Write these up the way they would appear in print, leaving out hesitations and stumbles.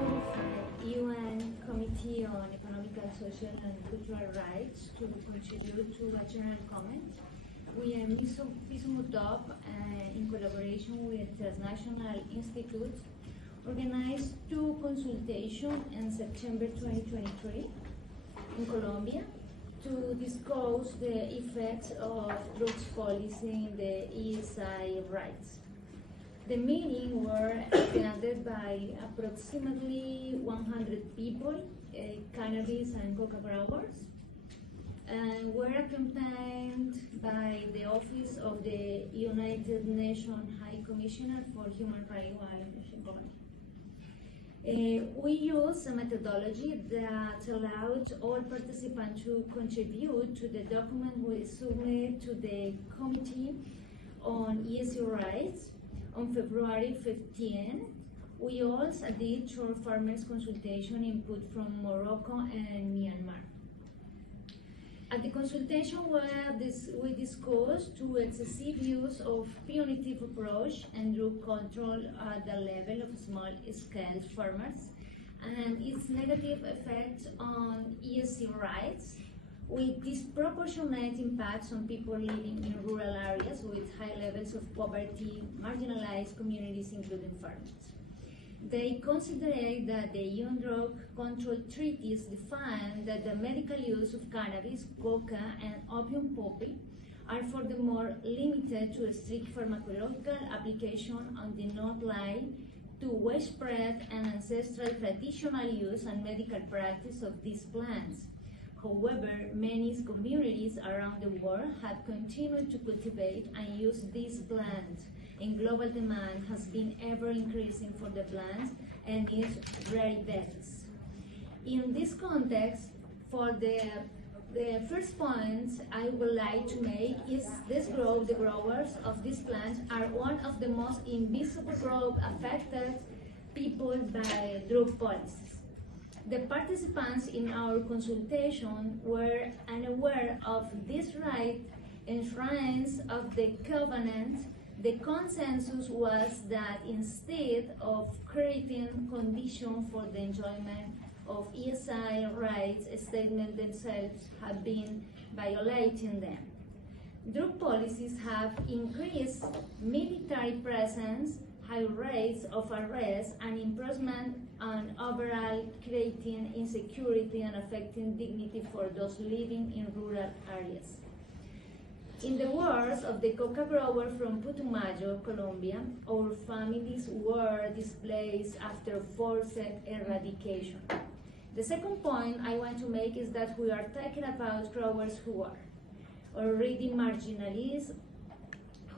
of UN Committee on Economic, Social and Cultural Rights to contribute to a general comment. We are Viso Mutop, in collaboration with Transnational Institute, organized two consultations in September 2023 in Colombia to discuss the effects of drugs policy in the ESI rights. The meeting were attended by approximately 100 people, cannabis and coca growers, and were accompanied by the Office of the United Nations High Commissioner for Human Rights in Colombia. We use a methodology that allowed all participants to contribute to the document we submit to the Committee on ESI Rights on February 15. We also did short farmers consultation input from Morocco and Myanmar. At the consultation we discussed two excessive use of punitive approach and drug control at the level of small-scale farmers and its negative effects on ESI rights, with disproportionate impacts on people living in rural areas with high levels of poverty, marginalized communities, including farmers. They considered that the UN Drug Control Treaties define that the medical use of cannabis, coca, and opium poppy are furthermore limited to a strict pharmacological application and do not lie to widespread and ancestral traditional use and medical practice of these plants. However, many communities around the world have continued to cultivate and use these plants, and global demand has been ever increasing for the plants and its derivatives. In this context, for the first point I would like to make is the growers of these plants are one of the most invisible group affected people by drug policies. The participants in our consultation were unaware of this right enshrined of the covenant. The consensus was that instead of creating conditions for the enjoyment of ESI rights, statements themselves have been violating them. Drug policies have increased military presence, high rates of arrest and imprisonment, and overall creating insecurity and affecting dignity for those living in rural areas. In the words of the coca grower from Putumayo, Colombia, our families were displaced after forced eradication. The second point I want to make is that we are talking about growers who are already marginalized,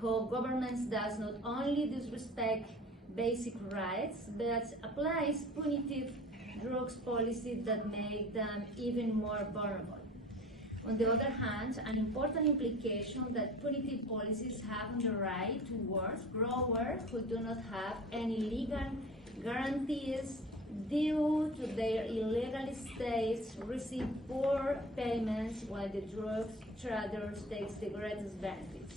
who governments does not only disrespect basic rights, but applies punitive drugs policies that make them even more vulnerable. On the other hand, an important implication that punitive policies have on the right to work growers who do not have any legal guarantees due to their illegal status receive poor payments while the drug traders takes the greatest benefits.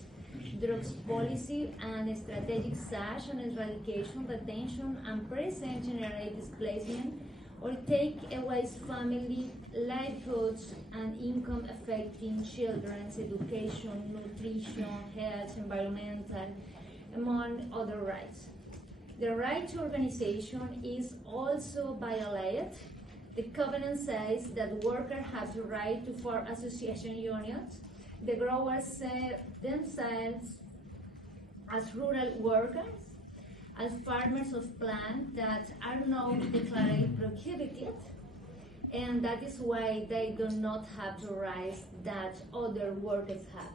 Drugs policy and strategic such an eradication, detention, and prison generate displacement or take away family livelihoods and income, affecting children's education, nutrition, health, environmental, among other rights. The right to organization is also violated. The covenant says that workers have the right to form association unions. The growers see themselves as rural workers, as farmers of plants that are not declared prohibited, and that is why they do not have the rights that other workers have.